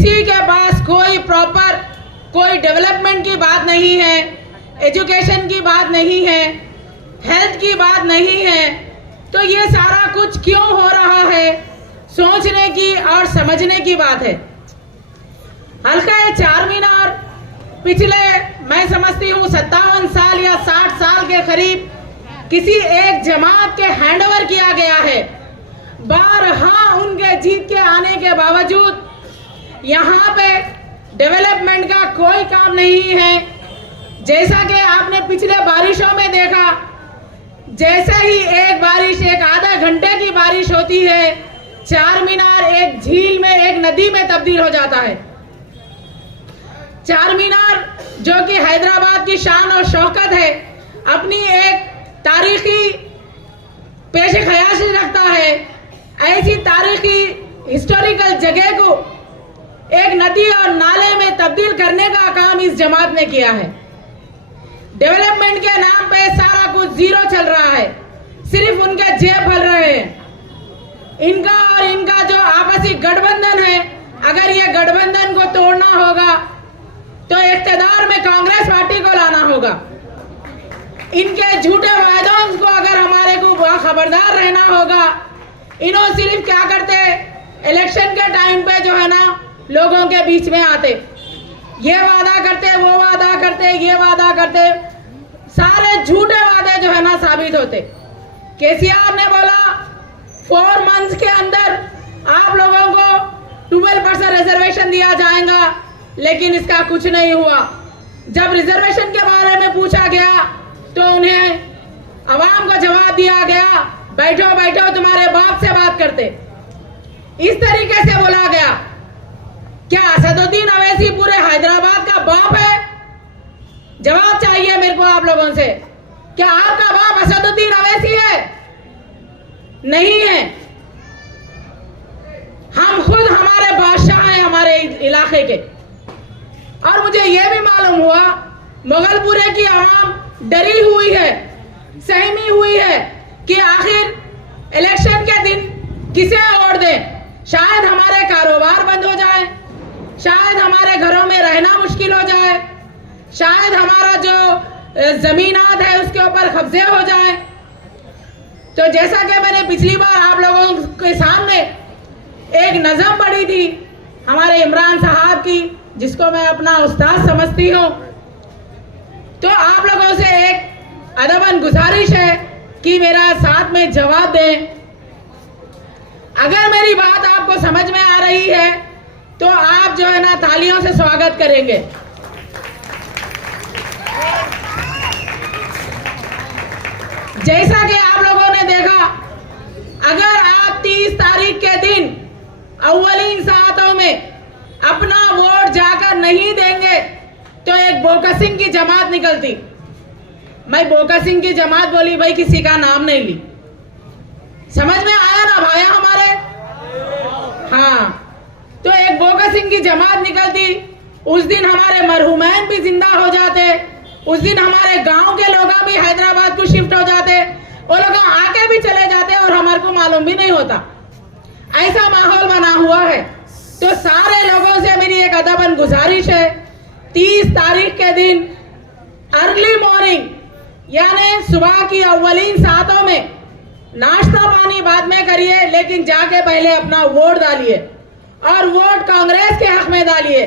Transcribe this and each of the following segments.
किसी के पास कोई प्रॉपर कोई डेवलपमेंट की बात नहीं है, एजुकेशन की बात नहीं है, हेल्थ की बात नहीं है। तो ये सारा कुछ क्यों हो रहा है, सोचने की और समझने की बात है। हल्का ये चार मीनार पिछले मैं समझती हूँ 57 साल या 60 साल के करीब किसी एक जमात के हैंडओवर किया गया है। बारहा उनके जीत के आने के बावजूद यहाँ पे डेवलपमेंट का कोई काम नहीं है। जैसा कि आपने पिछले बारिशों में देखा, जैसे ही एक बारिश एक आधा घंटे की बारिश होती है, चार मीनार एक झील में, एक नदी में तब्दील हो जाता है। चार मीनार जो कि हैदराबाद की शान और शौकत है, अपनी एक तारीखी पेशे ख्याल रखता है। ऐसी तारीखी हिस्टोरिकल जगह को एक नदी और नाले में तब्दील करने का काम इस जमात ने किया है। डेवलपमेंट के नाम पे सारा कुछ जीरो चल रहा है, सिर्फ उनके जेब भर रहे हैं। इनका और इनका जो आपसी गठबंधन है, अगर ये गठबंधन को तोड़ना होगा तो इख्तियार में कांग्रेस पार्टी को लाना होगा। इनके झूठे वायदों को अगर हमारे को खबरदार रहना होगा। इन्हों सिर्फ क्या करते, इलेक्शन के टाइम पे जो है ना लोगों के बीच में आते, ये वादा करते, वो वादा करते, ये वादा करते, सारे झूठे वादे जो है ना साबित होते। केसीआर ने बोला 4 मंथ्स के अंदर आप लोगों को 12% रिजर्वेशन दिया जाएगा, लेकिन इसका कुछ नहीं हुआ। जब रिजर्वेशन के बारे में पूछा गया तो उन्हें अवाम को जवाब दिया गया, बैठो बैठो तुम्हारे बाप से बात करते। इस तरीके से बोला गया। क्या असदुद्दीन अवैसी पूरे हैदराबाद का बाप है? जवाब चाहिए मेरे को आप लोगों से। क्या आपका बाप असदुद्दीन अवैसी है? नहीं है। हम खुद हमारे बादशाह हैं हमारे इलाके के। और मुझे यह भी मालूम हुआ मुगलपुरे की आवाम डरी हुई है, सहमी हुई है कि आखिर इलेक्शन के दिन किसे वोट दें। शायद हमारे कारोबार बंद हो जाए, शायद हमारे घरों में रहना मुश्किल हो जाए, शायद हमारा जो जमीनात है उसके ऊपर कब्जे हो जाए। तो जैसा कि मैंने पिछली बार आप लोगों के सामने एक नज़म पढ़ी थी हमारे इमरान साहब की, जिसको मैं अपना उस्ताद समझती हूँ, तो आप लोगों से एक अदबन गुजारिश है कि मेरा साथ में जवाब दें। अगर मेरी बात आपको समझ में आ रही है तो आप जो है ना तालियों से स्वागत करेंगे। जैसा कि आप लोगों ने देखा, अगर आप 30 तारीख के दिन अव्वलीन सातों में अपना वोट जाकर नहीं देंगे तो एक बोका सिंह की जमात निकलती। मैं बोका सिंह की जमात बोली, भाई किसी का नाम नहीं ली। समझ में आया ना भाया हमारे? हाँ, तो एक बोका सिंह की जमात निकलती। उस दिन हमारे मरहुमैन भी जिंदा हो जाते, उस दिन हमारे गांव के लोग भी हैदराबाद को शिफ्ट हो जाते, वो लोग आके भी चले जाते और हमारे को मालूम भी नहीं होता। ऐसा माहौल बना हुआ है। तो सारे लोगों से मेरी एक अदबन गुजारिश है, 30 तारीख के दिन अर्ली मॉर्निंग यानी सुबह की अव्वलीन सातों में नाश्ता पानी बाद में करिए, लेकिन जाके पहले अपना वोट डालिए और वोट कांग्रेस के हक में डालिए।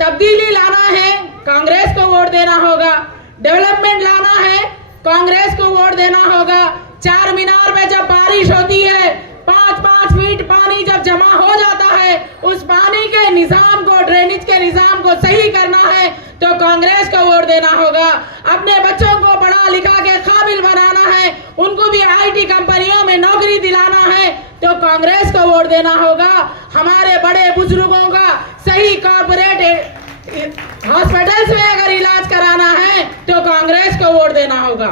तब्दीली लाना है, कांग्रेस को वोट देना होगा। डेवलपमेंट लाना है, कांग्रेस को वोट देना होगा। चार मीनार में जब बारिश होती है, 5-5 फीट पानी जब जमा हो जाता है, उस पानी के निजाम को, ड्रेनेज के निजाम को सही करना है तो कांग्रेस को वोट देना होगा। अपने बच्चों को पढ़ा लिखा के काबिल बनाना है, उनको भी आईटी कंपनियों में नौकरी दिलाना है तो कांग्रेस को वोट देना होगा। हमारे बड़े बुजुर्गों का सही कॉर्पोरेट हॉस्पिटल्स में अगर इलाज कराना है तो कांग्रेस को वोट देना होगा।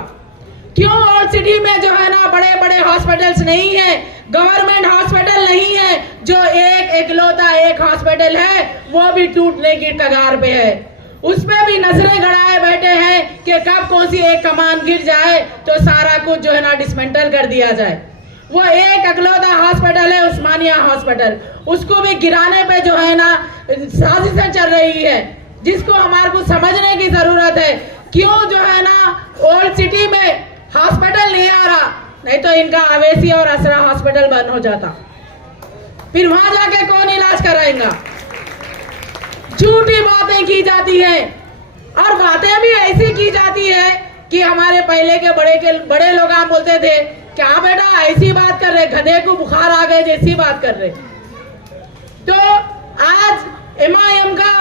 क्यों ओल्ड सिटी में जो है ना बड़े बड़े हॉस्पिटल्स नहीं है, गवर्नमेंट हॉस्पिटल नहीं है, जो एक इकलौता एक हॉस्पिटल है वो भी टूटने की कगार पे है। उस पे भी नजरें गड़ाए बैठे हैं कि कब कौन सी एक कमान गिर जाए तो सारा कुछ जो है ना डिसमेंटल कर दिया जाए। वो एक अगलौता हॉस्पिटल है उस्मानिया हॉस्पिटल, उसको भी गिराने पे जो है ना साजिशें चल रही है, जिसको हमारे को समझने की जरूरत है। क्यों जो है ना ओल्ड सिटी में हॉस्पिटल नहीं आ रहा, नहीं तो इनका अवेसी और असरा हॉस्पिटल बंद हो जाता, फिर वहां जाके कौन इलाज कराएगा। झूठी बातें की जाती है और बातें भी ऐसी की जाती है कि हमारे पहले के बड़े लोग आप बोलते थे क्या बेटा ऐसी बात कर रहे, गधे को बुखार आ गए जैसी बात कर रहे। तो आज MIM का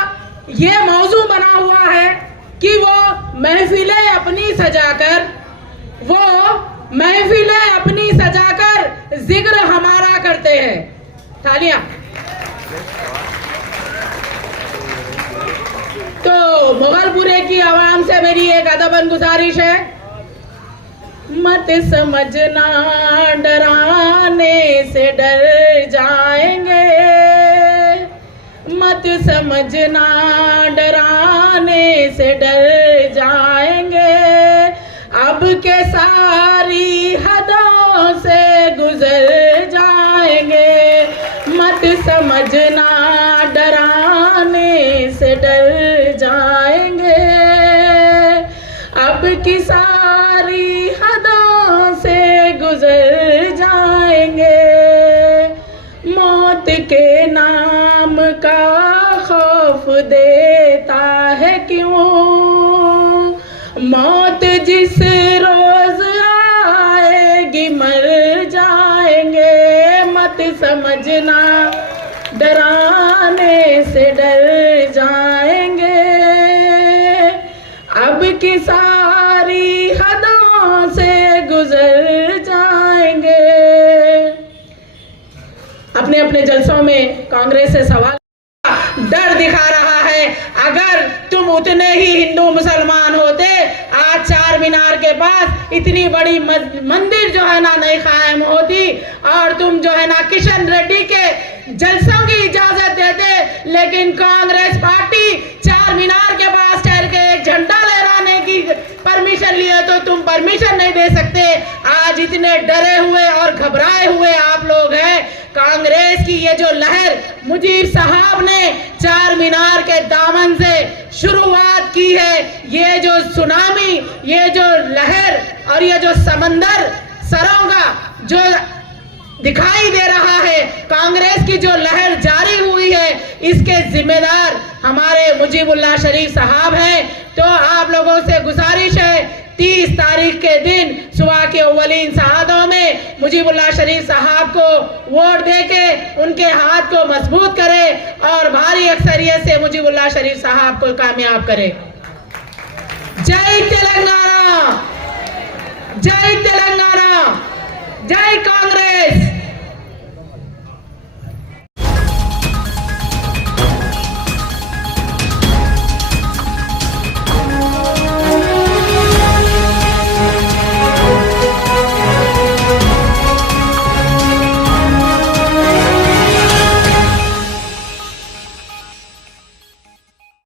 ये मौजू बना हुआ है कि वो महफिलें अपनी सजाकर जिक्र हमारा करते हैं। तालियां। तो मुगलपुरे की आवाम से मेरी एक अदबन गुजारिश है, मत समझना डराने से डर जाएंगे, मत समझना डराने से डर जाएंगे, अब के सारी हदों से गुजर जाएंगे, मत समझना डराने से डर जाएंगे, अब की सारी हदों से गुजर जाएंगे, मौत के नाम का खौफ देता है क्यों, मौत जिस रोज आएगी मर जाएंगे, मत समझना डराने से डर जाएंगे, अब की सारी हदों से गुजर जाएंगे। अपने अपने जलसों में कांग्रेस से सवाल डर दिखा रहा है, अगर तुम उतने ही हिंदू मुसलमान होते आज चार मीनार के पास इतनी बड़ी मंदिर जो है ना नहीं कायम होती, और तुम जो है ना किशन रेड्डी के जलसों की इजाजत देते, लेकिन कांग्रेस पार्टी चार मीनार के पास ठहर के एक झंडा लहराने की परमिशन लिए तो तुम परमिशन नहीं दे सकते। आज इतने डरे हुए और घबराए हुए आप लोग हैं। कांग्रेस की ये जो लहर मुजीब साहब ने चार मीनार के दामन से शुरुआत की है, ये जो सुनामी, ये जो लहर और ये जो समंदर सरों का जो दिखाई दे रहा है, कांग्रेस की जो लहर जारी हुई है, इसके जिम्मेदार हमारे मुजीबुल्लाह शरीफ साहब हैं। तो आप लोगों से गुजारिश है 30 तारीख के दिन सुबह के अव्वलीन सआदों में मुजीबुल्लाह शरीफ साहब को वोट देके उनके हाथ को मजबूत करें और भारी अक्सरियत से मुजीबुल्लाह शरीफ साहब को कामयाब करें। जय तेलंगाना।